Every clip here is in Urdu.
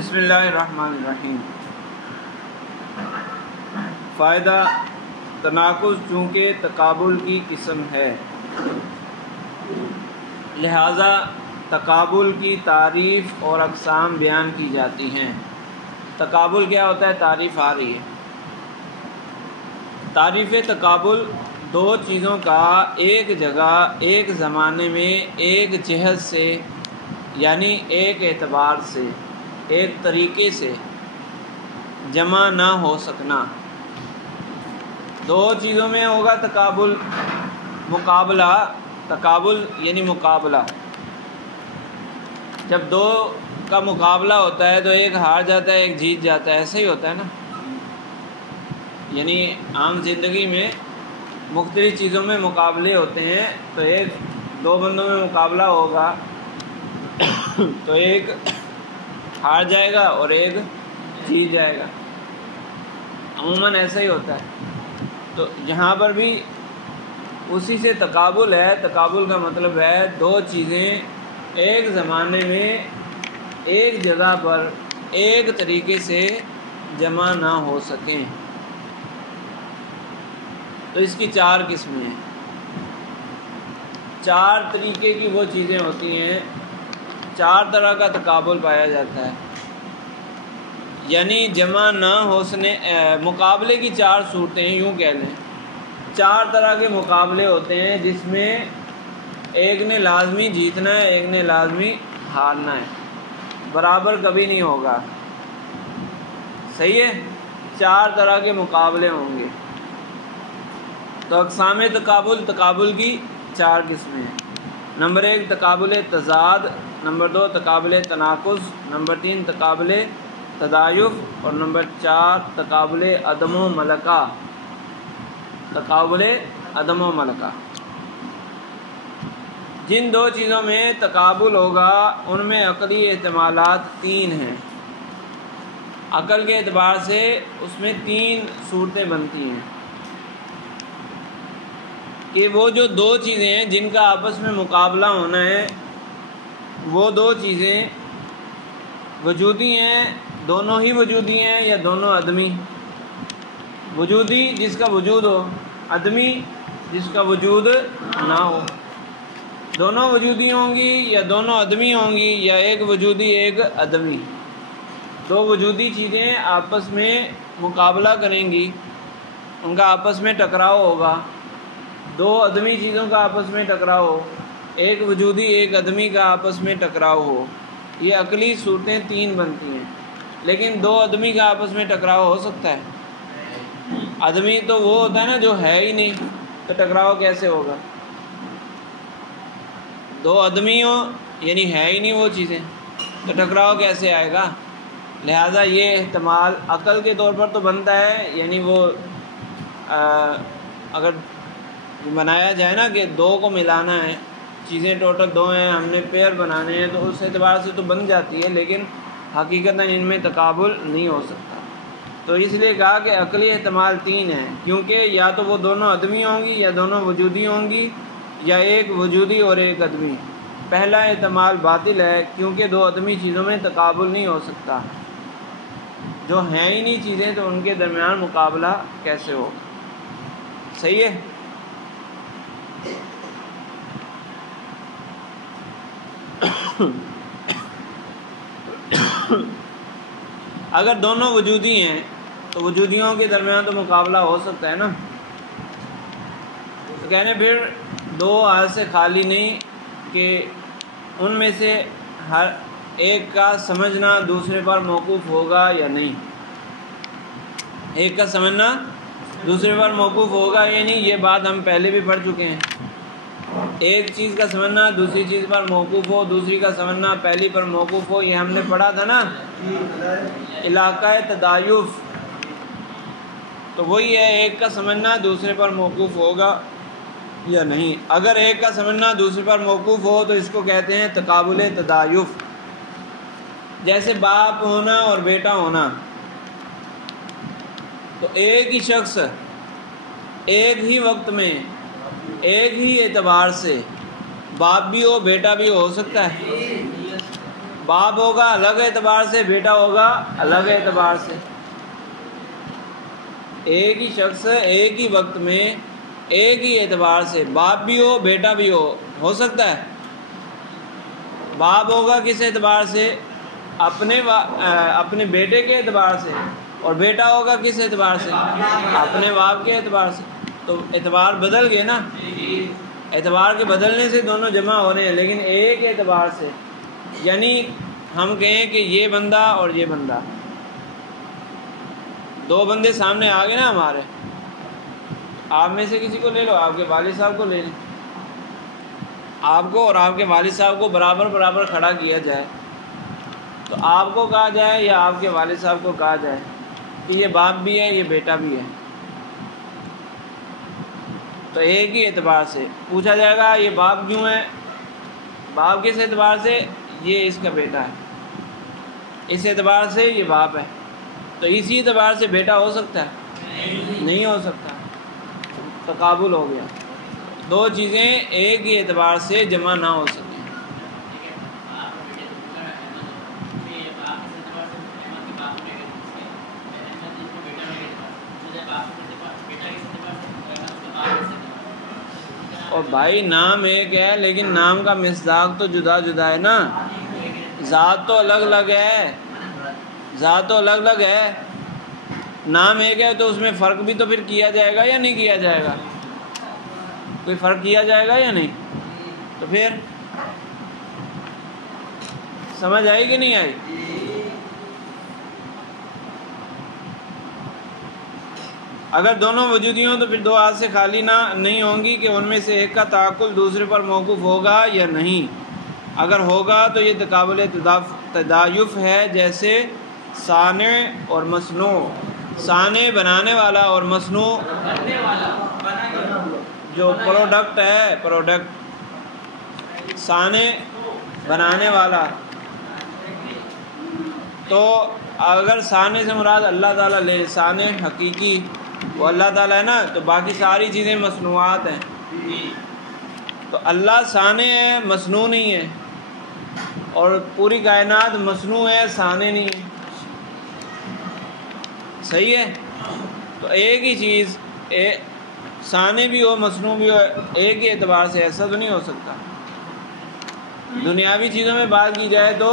بسم اللہ الرحمن الرحیم۔ فائدہ: تناقض چونکہ تقابل کی قسم ہے، لہذا تقابل کی تعریف اور اقسام بیان کی جاتی ہیں۔ تقابل کیا ہوتا ہے؟ تعریف آ رہی ہے۔ تعریف تقابل دو چیزوں کا ایک جگہ ایک زمانے میں ایک جہت سے یعنی ایک اعتبار سے ایک طریقے سے جمع نہ ہو سکنا۔ دو چیزوں میں ہوگا تقابل، مقابلہ، تقابل یعنی مقابلہ۔ جب دو کا مقابلہ ہوتا ہے تو ایک ہار جاتا ہے ایک جیت جاتا ہے، ایسے ہی ہوتا ہے نا۔ یعنی عام زندگی میں مختلف چیزوں میں مقابلے ہوتے ہیں، تو ایک دو بندوں میں مقابلہ ہوگا تو ایک ہار جائے گا اور ایک جیت جائے گا، عموماً ایسا ہی ہوتا ہے۔ تو یہاں پر بھی اسی سے تقابل ہے۔ تقابل کا مطلب ہے دو چیزیں ایک زمانے میں ایک جگہ پر ایک طریقے سے جمع نہ ہو سکیں۔ تو اس کی چار قسمیں ہیں، چار طریقے کی وہ چیزیں ہوتی ہیں، چار طرح کا تقابل پایا جاتا ہے۔ یعنی جمع نہ ہو سکنے، مقابلے کی چار صورتیں ہیں، یوں کہہ لیں۔ چار طرح کے مقابلے ہوتے ہیں جس میں ایک نے لازمی جیتنا ہے ایک نے لازمی ہارنا ہے، برابر کبھی نہیں ہوگا۔ صحیح ہے؟ چار طرح کے مقابلے ہوں گے۔ تو اقسام تقابل، تقابل کی چار قسمیں ہیں۔ نمبر ایک تقابل تضاد، نمبر دو تقابل تناقض، نمبر تین تقابل تضایف اور نمبر چار تقابل عدم و ملکہ۔ تقابل عدم و ملکہ۔ جن دو چیزوں میں تقابل ہوگا ان میں عقلی احتمالات تین ہیں۔ عقل کے اعتبار سے اس میں تین صورتیں بنتی ہیں کہ وہ جو دو چیزیں ہیں جن کا آپس میں مقابلہ ہونا ہے، وہ دو چیزیں وجودی ہیں، دونوں ہی وجودی ہیں یا دونوں عدمی۔ وجودی جس کا وجود ہو، عدمی جس کا وجود نہ ہو۔ دونوں وجودی ہوں گی یا دونوں عدمی ہوں گی یا ایک وجودی ایک عدمی۔ دو وجودی چیزیں آپس میں مقابلہ کریں گی، ان کا آپس میں ٹکراؤ ہوگا۔ دو عدمی چیزوں کا آپس میں ٹکراؤ ہو، ایک وجودی ایک عدمی کا آپس میں ٹکراؤ ہو، یہ عقلی صورتیں تین بنتی ہیں۔ لیکن دو عدمی کا آپس میں ٹکراؤ ہو سکتا ہے؟ عدمی تو وہ ہوتا ہے نا جو ہے ہی نہیں، تو ٹکراؤ کیسے ہوگا؟ دو عدمی ہو یعنی ہے ہی نہیں وہ چیزیں، تو ٹکراؤ کیسے آئے گا؟ لہٰذا یہ احتمال عقل کے طور پر تو بنتا ہے، یعنی وہ اگر بنایا جائے نا کہ دو کو ملانا ہے، چیزیں ٹوٹل دو ہیں، ہم نے پیر بنانے ہیں، تو اس اعتبار سے تو بن جاتی ہے، لیکن حقیقتاً ان میں تقابل نہیں ہو سکتا۔ تو اس لیے کہا کہ عقلی احتمال تین ہیں، کیونکہ یا تو وہ دونوں عدمی ہوں گی یا دونوں وجودی ہوں گی یا ایک وجودی اور ایک عدمی۔ پہلا احتمال باطل ہے کیونکہ دو عدمی چیزوں میں تقابل نہیں ہو سکتا، جو ہیں ہی نہیں چیزیں تو ان کے درمیان مقابلہ کیسے ہو؟ صحیح ہے؟ اگر دونوں وجودی ہیں تو وجودیوں کے درمیان تو مقابلہ ہو سکتا ہے نا۔ تو کہنے پھر دو ہاتھ سے خالی نہیں کہ ان میں سے ہر ایک کا سمجھنا دوسرے پر موقوف ہوگا یا نہیں۔ ایک کا سمجھنا دوسرے پر موقوف ہوگا یا نہیں، یہ بات ہم پہلے بھی پڑھ چکے ہیں۔ ایک چیز کا سمجھنا دوسری چیز پر موقوف ہو، دوسری کا سمجھنا پہلی پر موقوف ہو، یہ ہم نے پڑھا تھا نا، علاقہ تضایف۔ تو وہی ہے، ایک کا سمجھنا دوسرے پر موقوف ہوگا یا نہیں۔ اگر ایک کا سمجھنا دوسرے پر موقوف ہو تو اس کو کہتے ہیں تقابل تضایف۔ جیسے باپ ہونا اور بیٹا ہونا، تو ایک ہی شخص ایک ہی وقت میں ایک ہی اعتبار سے باپ بھی ہو بیٹا بھی ہو سکتا ہے؟ باپ ہوگا الگ اعتبار سے، بیٹا ہوگا الگ اعتبار سے۔ ایک ہی شخص ایک ہی وقت میں ایک ہی اعتبار سے باپ بھی ہو بیٹا بھی ہو سکتا ہے؟ باپ ہوگا کس اعتبار سے؟ اپنے بیٹے کے اعتبار سے، اور بیٹا ہوگا کس اعتبار سے؟ اپنے باپ کے اعتبار سے۔ تو اعتبار بدل گئے نا، اعتبار کے بدلنے سے دونوں جمع ہو رہے ہیں، لیکن ایک اعتبار سے۔ یعنی ہم کہیں کہ یہ بندہ اور یہ بندہ، دو بندے سامنے آ گئے نا ہمارے، آپ میں سے کسی کو لے لو، آپ کے والد صاحب کو لے لیں، آپ کو اور آپ کے والد صاحب کو برابر برابر کھڑا کیا جائے، تو آپ کو کہا جائے یا آپ کے والد صاحب کو کہا جائے کہ یہ باپ بھی ہے یہ بیٹا بھی ہے، تو ایک ہی اعتبار سے پوچھا جائے گا یہ باپ کیوں ہے؟ باپ کس اعتبار سے؟ یہ اس کا بیٹا ہے، اس اعتبار سے یہ باپ ہے، تو اسی اعتبار سے بیٹا ہو سکتا ہے؟ نہیں ہو سکتا، تقابل ہو گیا، دو چیزیں ایک ہی اعتبار سے جمع نہ ہو سکیں۔ اور بھائی نام ایک ہے لیکن نام کا مصداق تو جدا جدا ہے نا، ذات تو الگ الگ ہے، ذات تو الگ الگ ہے، نام ایک ہے تو اس میں فرق بھی تو پھر کیا جائے گا یا نہیں کیا جائے گا؟ کوئی فرق کیا جائے گا یا نہیں؟ تو پھر سمجھ آئی کہ نہیں آئی؟ اگر دونوں وجودی ہوں تو پھر دو ہاتھ سے خالی نہیں ہوں گی کہ ان میں سے ایک کا تعقل دوسرے پر موقوف ہوگا یا نہیں۔ اگر ہوگا تو یہ تقابل تدایف ہے، جیسے صانع اور مصنوع، صانع بنانے والا اور مصنوع جو پروڈکٹ ہے، پروڈکٹ صانع بنانے والا، تو اگر صانع سے مراد اللہ تعالیٰ لے، صانع حقیقی وہ اللہ تعالیٰ ہے نا، تو باقی ساری چیزیں مصنوعات ہیں، تو اللہ صانع ہے مصنوع نہیں ہے، اور پوری کائنات مصنوع ہے صانع نہیں ہے، صحیح ہے؟ تو ایک ہی چیز صانع بھی ہو مصنوع بھی ہو ایک ہی اعتبار سے، ایسا تو نہیں ہو سکتا۔ دنیاوی چیزوں میں بات کی جائے تو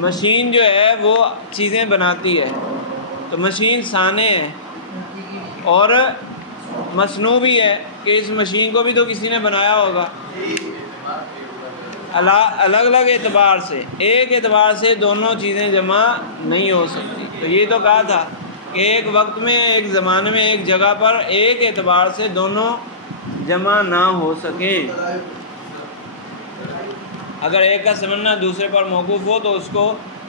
مشین جو ہے وہ چیزیں بناتی ہے، تو مشین صانع ہے، اور مصنوع بھی ہے کہ اس مشین کو بھی تو کسی نے بنایا ہوگا، الگ الگ اعتبار سے، ایک اعتبار سے دونوں چیزیں جمع نہیں ہو سکتی۔ تو یہ تو کہا تھا کہ ایک وقت میں ایک زمانے میں ایک جگہ پر ایک اعتبار سے دونوں جمع نہ ہو سکیں، اگر ایک کا سمجھنا دوسرے پر موقوف ہو تو اس کو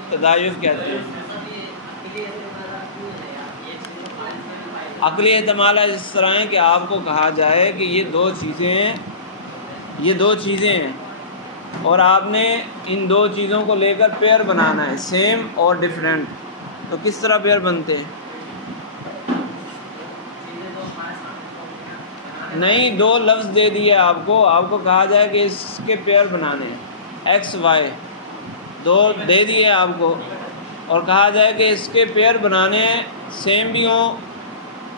تدایف کہتے ہیں۔ عقلی احتمال ہے اس طرح ہے کہ آپ کو کہا جائے کہ یہ دو چیزیں ہیں اور آپ نے ان دو چیزوں کو لے کر پیئر بنانا ہے، سیم اور ڈیفرنٹ، تو کس طرح پیئر بنتے ہیں؟ نہیں، دو لفظ دے دیے آپ کو کہا جائے کہ اس کے پیئر بنانے ہیں، ایکس وائی دو دے دیے آپ کو، اور کہا جائے کہ اس کے پیئر بنانے ہیں، سیم بھی ہوں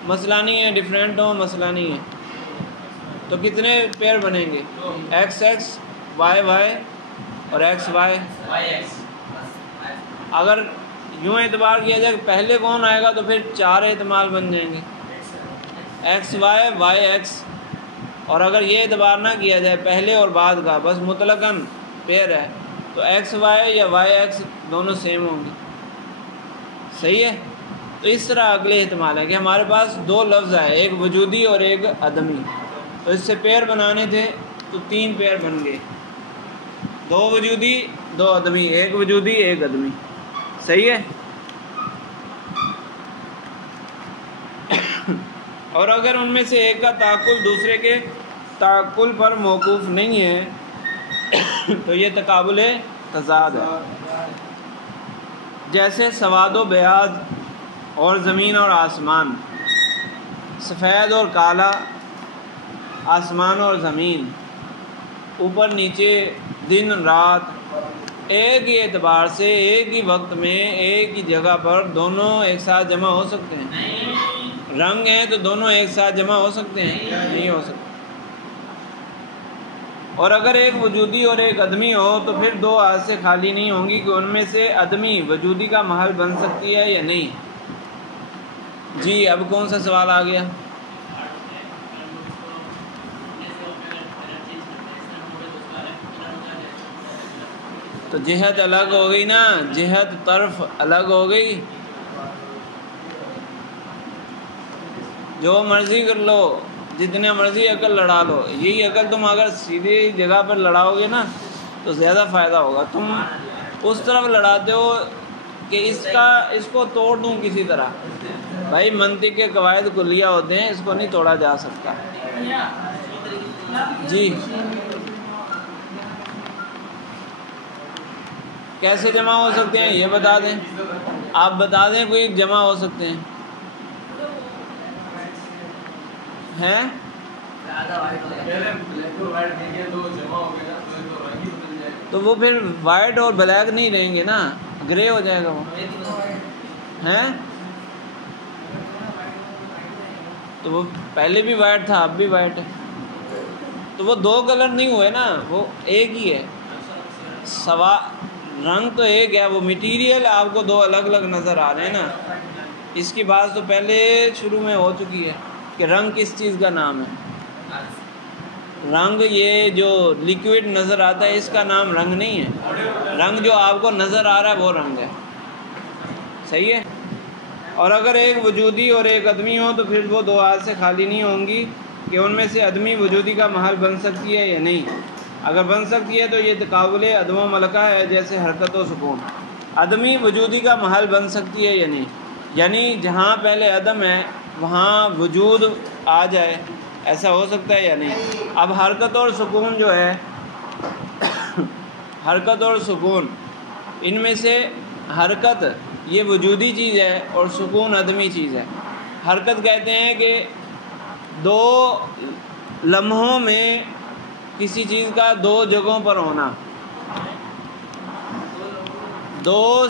مسئلہ نہیں ہے، ڈیفرنٹ ہوں مسئلہ نہیں ہے، تو کتنے پیئر بنیں گے؟ ایکس ایکس وائی وائی اور ایکس وائی۔ اگر یوں اعتبار کیا جائے کہ پہلے کون آئے گا تو پھر چار احتمال بن جائیں گے، ایکس وائی وائی ایکس، اور اگر یہ اعتبار نہ کیا جائے پہلے اور بعد کا، بس مطلقاً پیئر ہے، تو ایکس وائی یا وائی ایکس دونوں سیم ہوں گے، صحیح ہے؟ تو اس طرح اگلے احتمال ہے کہ ہمارے پاس دو لفظ آئے، ایک وجودی اور ایک عدمی، تو اس سے پیئر بنانے تھے تو تین پیئر بن گئے، دو وجودی دو عدمی، ایک وجودی ایک عدمی، صحیح ہے؟ اور اگر ان میں سے ایک کا تعقل دوسرے کے تعقل پر موقوف نہیں ہے تو یہ تقابل تضاد ہے، جیسے سواد و بیاض اور زمین اور آسمان، سفید اور کالا، آسمان اور زمین، اوپر نیچے، دن رات، ایک ہی اعتبار سے ایک ہی وقت میں ایک ہی جگہ پر دونوں ایک ساتھ جمع ہو سکتے ہیں؟ رنگ ہیں تو دونوں ایک ساتھ جمع ہو سکتے ہیں؟ نہیں ہو سکتے۔ اور اگر ایک وجودی اور ایک عدمی ہو تو پھر دو حالتیں خالی نہیں ہوں گی کہ ان میں سے عدمی وجودی کا محل بن سکتی ہے یا نہیں۔ جی اب کون سا سوال آ گیا؟ تو جہت الگ ہو گئی نا، جہت طرف الگ ہو گئی۔ جو مرضی کر لو، جتنے مرضی عقل لڑا لو، یہی عقل تم اگر سیدھی جگہ پر لڑاؤ گے نا تو زیادہ فائدہ ہوگا۔ تم اس طرف لڑاتے ہو کہ اس کو توڑ دوں کسی طرح۔ بھائی منطق کے قواعد کلیہ ہوتے ہیں، اس کو نہیں توڑا جا سکتا۔ جی کیسے جمع ہو سکتے ہیں یہ بتا دیں، آپ بتا دیں کوئی جمع ہو سکتے ہیں؟ ہیں تو وہ پھر وائٹ اور بلیک نہیں رہیں گے نا، گرے ہو جائے گا وہ۔ ہیں تو وہ پہلے بھی وائٹ تھا اب بھی وائٹ ہے، تو وہ دو کلر نہیں ہوئے نا، وہ ایک ہی ہے۔ سوا رنگ تو ایک ہے، وہ میٹیریل آپ کو دو الگ الگ نظر آ رہے ہیں نا۔ اس کی بات تو پہلے شروع میں ہو چکی ہے کہ رنگ کس چیز کا نام ہے۔ رنگ یہ جو لیکوڈ نظر آتا ہے اس کا نام رنگ نہیں ہے، رنگ جو آپ کو نظر آ رہا ہے وہ رنگ ہے، صحیح ہے۔ اور اگر ایک وجودی اور ایک عدمی ہو تو پھر وہ دو حال سے خالی نہیں ہوں گی کہ ان میں سے عدمی وجودی کا محل بن سکتی ہے یا نہیں۔ اگر بن سکتی ہے تو یہ تقابل عدم و ملکہ ہے، جیسے حرکت و سکون۔ عدمی وجودی کا محل بن سکتی ہے یا نہیں، یعنی جہاں پہلے عدم ہے وہاں وجود آ جائے، ایسا ہو سکتا ہے یا نہیں۔ اب حرکت اور سکون جو ہے، حرکت اور سکون، ان میں سے حرکت یہ وجودی چیز ہے اور سکون عدمی چیز ہے۔ حرکت کہتے ہیں کہ دو لمحوں میں کسی چیز کا دو جگہوں پر ہونا، دو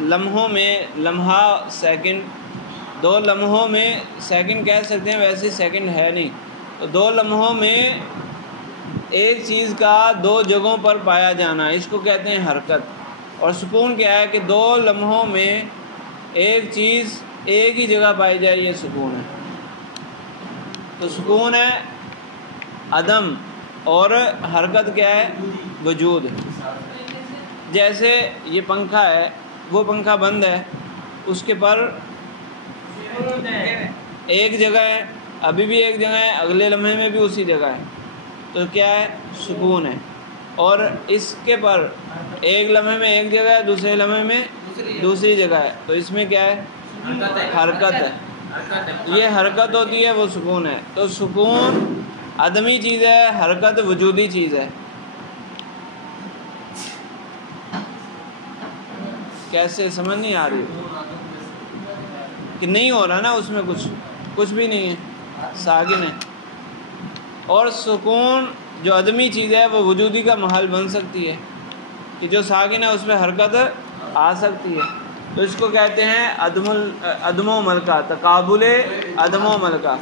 لمحوں میں، لمحہ سیکنڈ، دو لمحوں میں سیکنڈ کہہ سکتے ہیں، ویسے سیکنڈ ہے نہیں، تو دو لمحوں میں ایک چیز کا دو جگہوں پر پایا جانا، اس کو کہتے ہیں حرکت۔ اور سکون کیا ہے کہ دو لمحوں میں ایک چیز ایک ہی جگہ پائی جائے، یہ سکون ہے۔ تو سکون ہے عدم اور حرکت کیا ہے؟ وجود۔ جیسے یہ پنکھا ہے، وہ پنکھا بند ہے، اس کے پر ایک جگہ ہے، ابھی بھی ایک جگہ ہے، اگلے لمحے میں بھی اسی جگہ ہے، تو کیا ہے؟ سکون ہے۔ اور اس کے پر ایک لمحے میں ایک جگہ ہے، دوسرے لمحے میں دوسری جگہ ہے، تو اس میں کیا ہے؟ حرکت ہے۔ یہ حرکت ہوتی ہے، وہ سکون ہے۔ تو سکون عدمی چیز ہے، حرکت وجودی چیز ہے۔ کیسے سمجھ نہیں آ رہی کہ نہیں ہو رہا نا، اس میں کچھ بھی نہیں ہے، ساکن ہے۔ اور سکون جو عدمی چیز ہے وہ وجودی کا محل بن سکتی ہے کہ جو ساکن ہے اس پہ حرکت آ سکتی ہے، تو اس کو کہتے ہیں عدم و ملکہ، تقابل عدم و ملکہ۔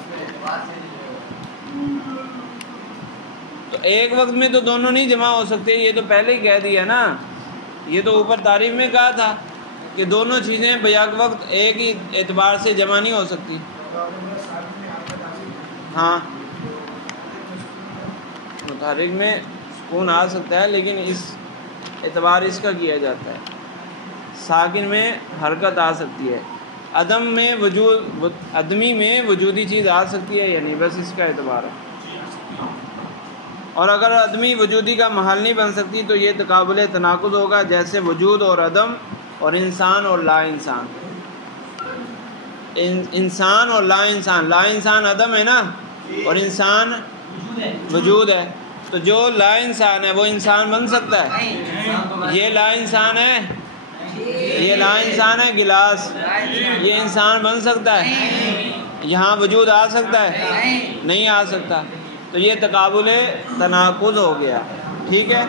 تو ایک وقت میں تو دونوں نہیں جمع ہو سکتے، یہ تو پہلے ہی کہہ دیا نا، یہ تو اوپر تعریف میں کہا تھا کہ دونوں چیزیں بیک وقت ایک ہی اعتبار سے جمع نہیں ہو سکتی۔ ہاں متحرک میں سکون آ سکتا ہے، لیکن اس اعتبار اس کا کیا جاتا ہے، ساکن میں حرکت آ سکتی ہے، عدمی میں وجودی چیز آ سکتی ہے یا نہیں، بس اس کا اعتبار ہے۔ اور اگر عدمی وجودی کا محل نہیں بن سکتی تو یہ تقابل تناقض ہوگا، جیسے وجود اور عدم، اور انسان اور لا انسان۔ انسان اور لا انسان، لا انسان عدم ہے نا، اور انسان وجود ہے، تو جو لا انسان ہے وہ انسان بن سکتا ہے؟ یہ لا انسان ہے، یہ لا انسان ہے گلاس، یہ انسان بن سکتا ہے؟ یہاں وجود آ سکتا ہے؟ نہیں آ سکتا، تو یہ تقابل تناقض ہو گیا، ٹھیک ہے۔